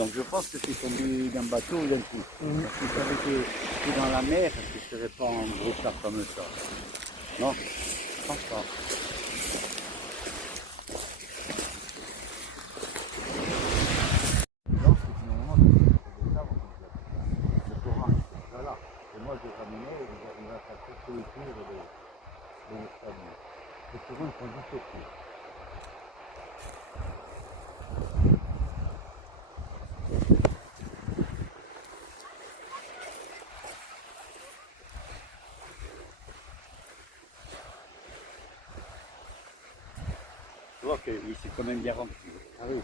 Donc je pense que c'est tombé d'un bateau ou d'un coup. Parce que ça aurait été dans la mer, ce ne serait pas en gros tas comme ça. Non, je pense pas. Non, c'est que normalement, c'est ça, le courant, c'est là. Et moi, je ramenais et j'arrivais à faire tout le tour de l'escalier. Les courants sont juste au pied. Tu vois qu'il s'est quand même bien rempli. Ah oui.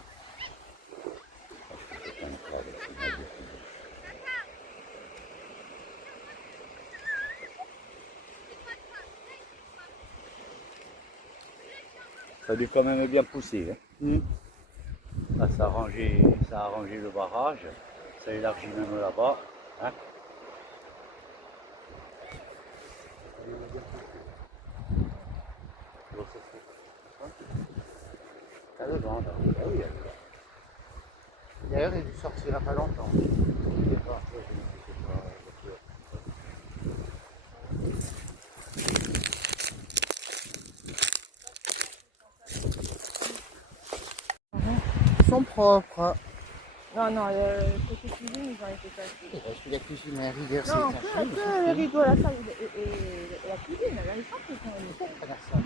Ça a dû quand même bien pousser. Hein. Là, ça a arrangé le barrage. Ça élargit même là-bas. Hein. Ah, devant, là. Ah oui, D'ailleurs, il a dû sortir il n'y a pas longtemps. je sais pas. Ils sont propres. Non, non, le côté cuisine, ils ont été cassés. Et parce que la cuisine est rigueur, c'est Non, caché. que le rideau à la salle et la cuisine, là, ils sont tous sont mis. Pas la salle.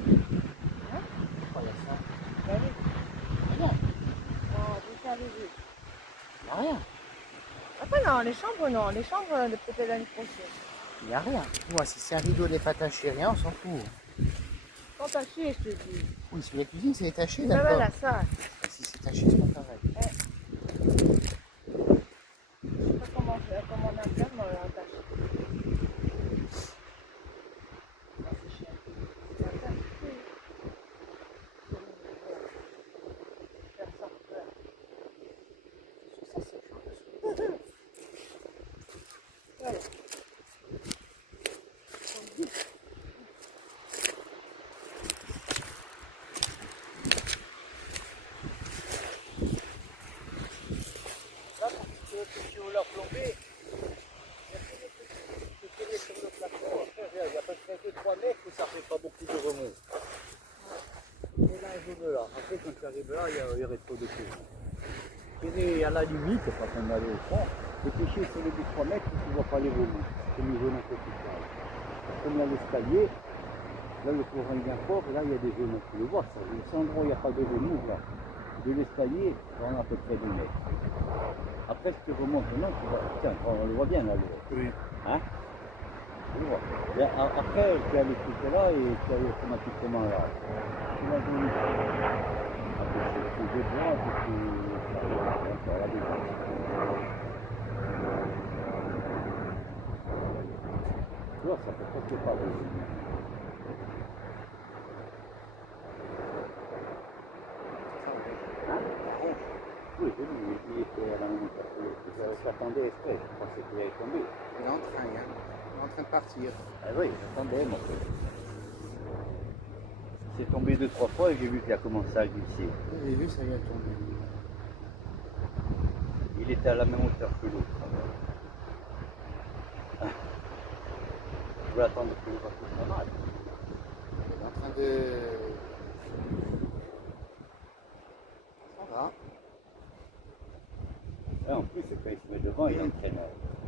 Hein? Pas la salle. Ben oui. Rien. Non, vous savez, oui. Il n'y a rien. Après, non, les chambres, non. Les chambres, peut-être l'année prochaine. Il n'y a rien. Tu vois, si c'est un rideau n'est pas taché, rien, on s'en fout. Quand t'as chier, je te dis. Oui, si la cuisine c'est taché, Ça va d'accord. la salle. Si c'est taché, c'est pas pareil. Je sais pas comment on a fait, mais on l'a attaché. Ah, c'est cher. C'est attaché. Faire ça, Ça, c'est chaud. voilà. Là, pour que le tuyau l'a plombé, il y a que des petits télés sur le plafond. Après, il y a à peu près 2-3 mètres où ça fait pas beaucoup de remous. Et là, je veux là. Après, quand tu arrives là, il y aurait trop de courant. Et à la limite, quand on allait au fond, le péché sur les 2-3 mètres, tu ne vois pas les remous. C'est une zone un peu plus calme. Comme là, l'escalier, là, le courant est bien fort, et là, il y a des zones, tu le vois, ça. Le seul endroit où il n'y a pas de remous, là, de l'escalier, on a à peu près 2 mètres. Après, si tu remontes maintenant, tu vois, tiens, on le voit bien là, Oui. hein? Tu le vois. Et après, tu as le truc là et tu as automatiquement là. Tu vas dans le c'est de bois, c'est la défense. Tu vois, ça peut presque pas de. Oui, il était à la même hauteur. J'attendais exprès, je pensais qu'il allait tomber. Il est en train, hein. Il est en train de partir. Ah oui, j'attendais, mon frère. C'est tombé 2-3 fois et j'ai vu qu'il a commencé à glisser. J'ai vu, ça vient de tomber. Il était à la même hauteur que l'autre. Je vais attendre que le bateau soit mal. Il est en train de... Ça va. Et en plus, quand il se met devant, il entraîne,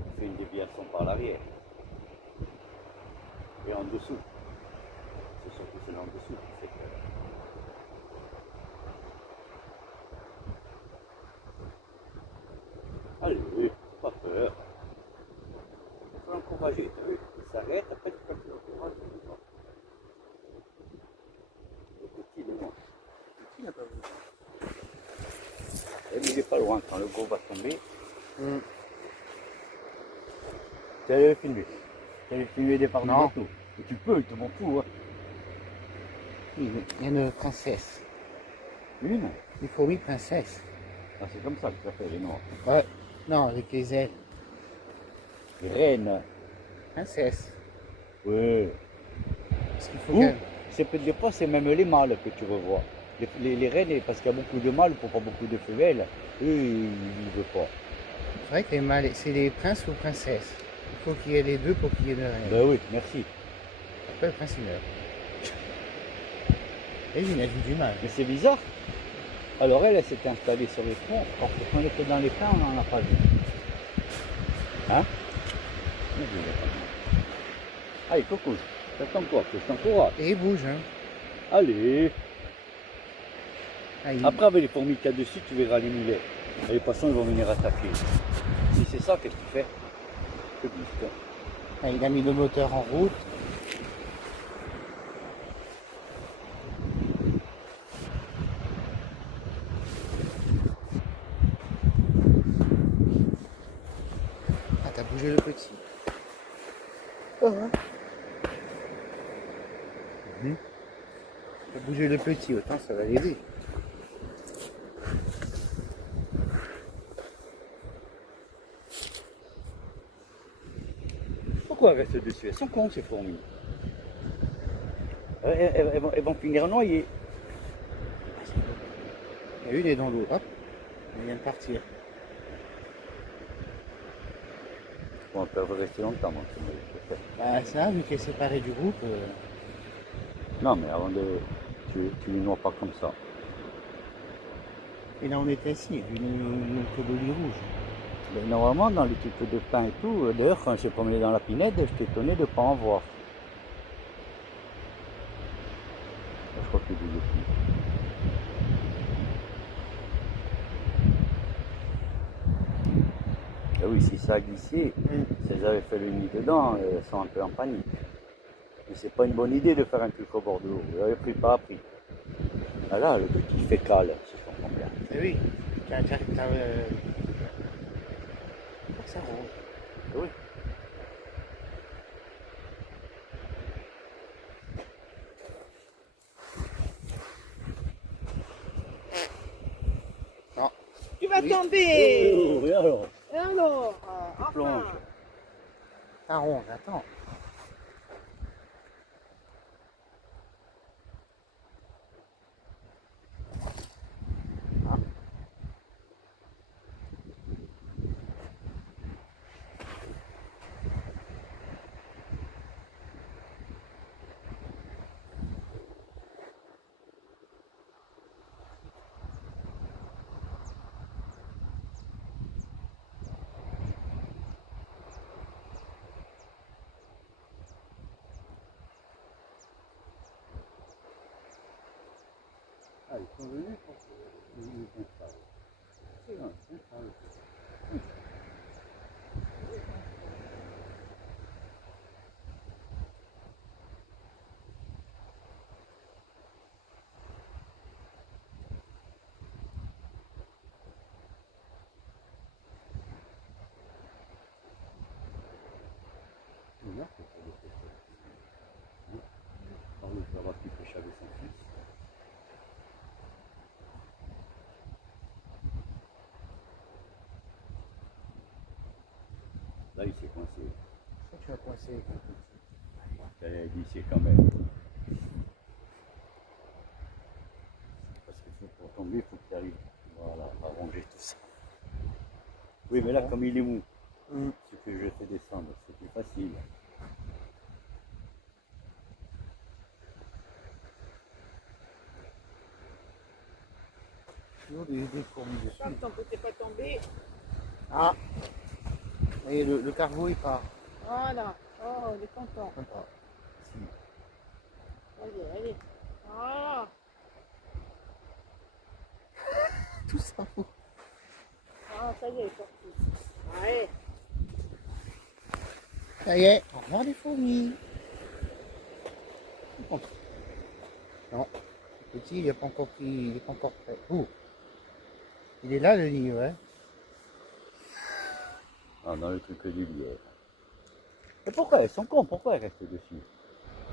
il fait une déviation par l'arrière. Et en dessous. C'est surtout celui en dessous qui fait que. Allez, pas peur. Il faut l'encourager, tu as vu? Il s'arrête, après tu peux l'encourager. Le petit, il est bon. Il n'a pas voulu. Mais il n'est pas loin quand le gros va tomber. Tu allais le filmer. Tu allais le filmer des parts du Non. bateau. Et tu peux, il te m'en fout. Hein. Il y a une princesse. Une? Il faut 8 princesses. Ah, c'est comme ça que ça fait les noirs. Ouais. Non, avec les ailes. Les reines. Princesse. Ouais. Parce qu'il faut Ou, qu'elle... c'est peut-être des fois, c'est même les mâles que tu revois. Les reines, parce qu'il y a beaucoup de mâles pour pas beaucoup de femelles, eux, ils ne veulent pas. C'est vrai que les mâles, c'est les princes ou princesses. Il faut qu'il y ait les deux pour qu'il y ait le règne. Ben oui, merci. Après, le prince, il meurt. Et il a vu du mal. Mais c'est bizarre. Alors elle s'était installée sur les troncs, alors que quand on était dans les pins, on n'en a pas vu. Hein? Mais je l'ai pas vu. Allez, Coco, t'attends quoi? Je t'encourage. Et il bouge, hein. Allez. Ah, Après, avec les fourmis qu'il y a dessus, tu verras les mulets. Et les poissons, ils vont venir attaquer. Si c'est ça, qu'est-ce que tu fais? Que dis-tu? ah, il a mis le moteur en route. Ah, t'as bougé le petit. Oh, hein. T'as bougé le petit, autant ça va l'aider. Pourquoi elles restent dessus? Elles sont cons, ces fourmis. Elles vont finir noyées. Il y a une est dans l'eau, hop, elle vient de partir. Bon, elles peuvent rester longtemps, moi, Bah ça, vu qu'elle est séparée du groupe, Non, mais avant de... Tu les noies pas comme ça. et là on était assis, une colonie rouge. Mais normalement, dans les trucs de pain et tout, d'ailleurs, quand je suis promené dans la pinède, j'étais étonné de ne pas en voir. Je crois qu'il bouge plus. Ah oui, si ça a glissé, si elles avaient fait le nid dedans, elles sont un peu en panique. Mais c'est pas une bonne idée de faire un truc au bord de l'eau. Vous avez pris, pas appris. Ah là, le petit fécal, si je comprends bien. Eh oui, ça roule. Ah oui. Non, Tu vas Oui. tomber. Oh, et alors, Et alors, tu plonges. enfin. ça ronge, attends. Ah, ils sont venus pour qu'ils s'installent. Ah, ils s'installent. Mais là, c'est pour le pêcheur. Hein? Par le savoir qu'il pêche avec son fils. Là, il s'est coincé. Ça, tu vas coincer avec un petit. Elle a glissé quand même. Parce que pour tomber, il faut que tu arrives voilà, à ronger tout ça. Oui, mais là, comme il est mou, ce que je fais descendre, c'est plus facile. Toujours des fourmis dessus. Tant que t'es pas tombé. Ah, et le cargo il part. Voilà. Oh, il est content. Sympa. Si. Allez, allez. Voilà. Tout ça. Ah, ça y est, il est sorti. Allez. Ça y est, au revoir les fourmis. Non, le petit il n'est pas encore pris, il n'est pas encore prêt. Oh, il est là le nid, ouais. Ah, dans le truc du lierre. Mais pourquoi elles sont cons? Pourquoi elles restent dessus?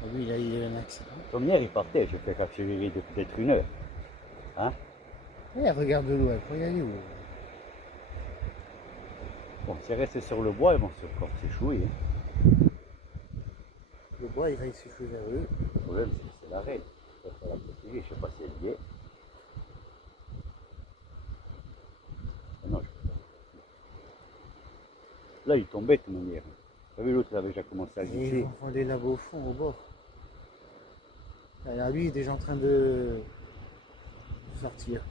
Et lui il a eu un accident. Comme hier, il partait, j'ai fait accélérer de peut-être 1 heure. Hein? Et elle regarde de l'eau, elle peut y aller où? Bon, si elles restent sur le bois, elles vont encore s'échouer. Hein. Le bois il va y souffler vers eux. Le problème, c'est l'arrêt. Il faut la protéger, je ne sais pas si elle y est. Là, il tombait de toute manière. Vous avez l'autre, il avait déjà commencé à Et ils glisser. vont fonder là-bas au fond, au bord. Là, lui, il est déjà en train de sortir.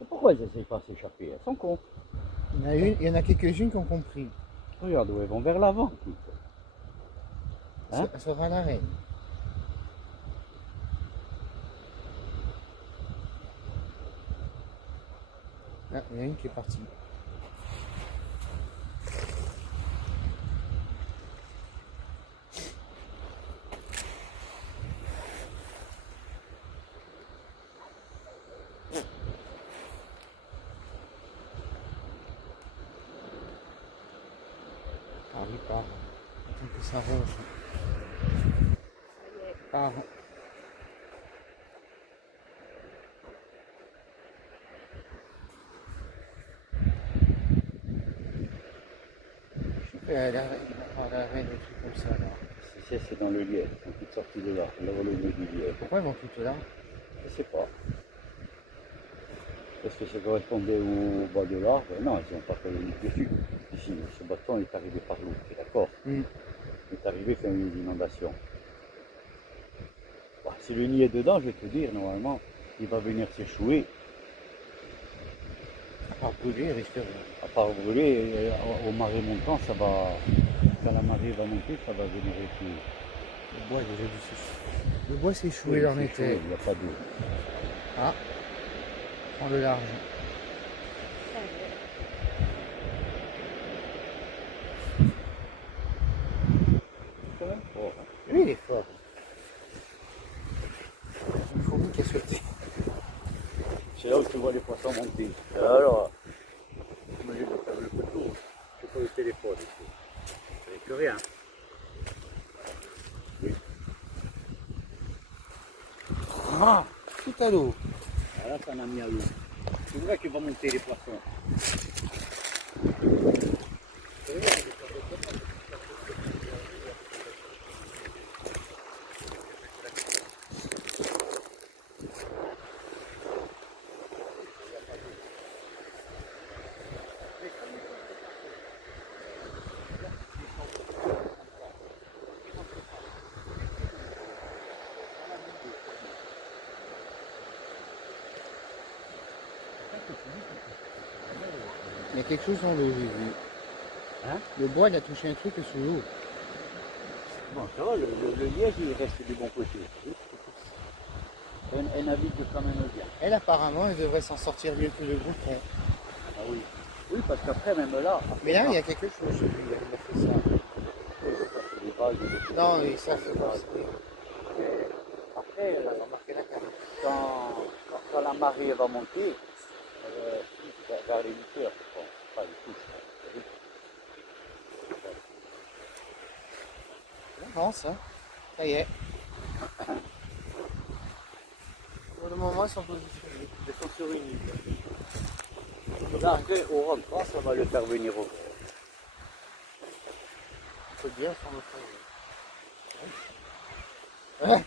Et pourquoi elles n'essayent pas de s'échapper? Elles sont cons. Il y en a quelques-unes qui ont compris. Regarde où elles vont vers l'avant. Hein? Ça sera la reine. Ah, il y en a une qui est partie. Ah oui, part. Attends que ça range. Part. La reine, des trucs comme ça là. C'est dans le lierre. Elles sont toutes sorties de là. Là, voilà le nœud du lierre. Pourquoi ils vont toutes là? Je sais pas. Est-ce que ça correspondait au bas de l'arbre? Non, ils n'ont pas fait le nid dessus. Ici, ce bâton est arrivé par l'eau, c'est d'accord? Il est arrivé comme une inondation. Bon, si le nid est dedans, je vais te dire, normalement, il va venir s'échouer. À part brûler, il risque rien. À part brûler, au marée montant, ça va. Quand la marée va monter, ça va venir échouer. Le bois, il a déjà dû s'échouer. Le bois s'est échoué dans les terres. Il n'y a pas d'eau. Ah, prends le large. Quand même fort, hein. Lui, il est fort. Il faut qu'il a sauté. C'est là où tu vois les poissons monter. Alors, imagine de faire le couteau. Je pas le téléphone ici. Avec rien. Oui. Ah, tout à l'eau. Là, ça en a mis à l'eau. C'est vrai qu'il va monter les poissons. Il y a quelque chose dans l'eau, j'ai vu. Hein? Le bois, il a touché un truc sous l'eau. Bon, ça va, le liège, il reste du bon côté. Elle navigue quand même bien. Elle, apparemment, elle devrait s'en sortir mieux que le groupe. Ah oui. Oui, parce qu'après, même là. Mais là, il y a quelque chose, j'ai vu. Il a fait ça. Des vagues, des- Non, mais ça fait pas. Après, On a remarqué la carte. quand la marée va monter, vers les 8 heures, je pense. Pas les couches. On avance, hein. Ça y est. Pour le moment, ils sont positionnés. Ils sont sur une île. Là, après, au rentrant, ça va le faire venir au vert. Il faut bien sur notre. Hein?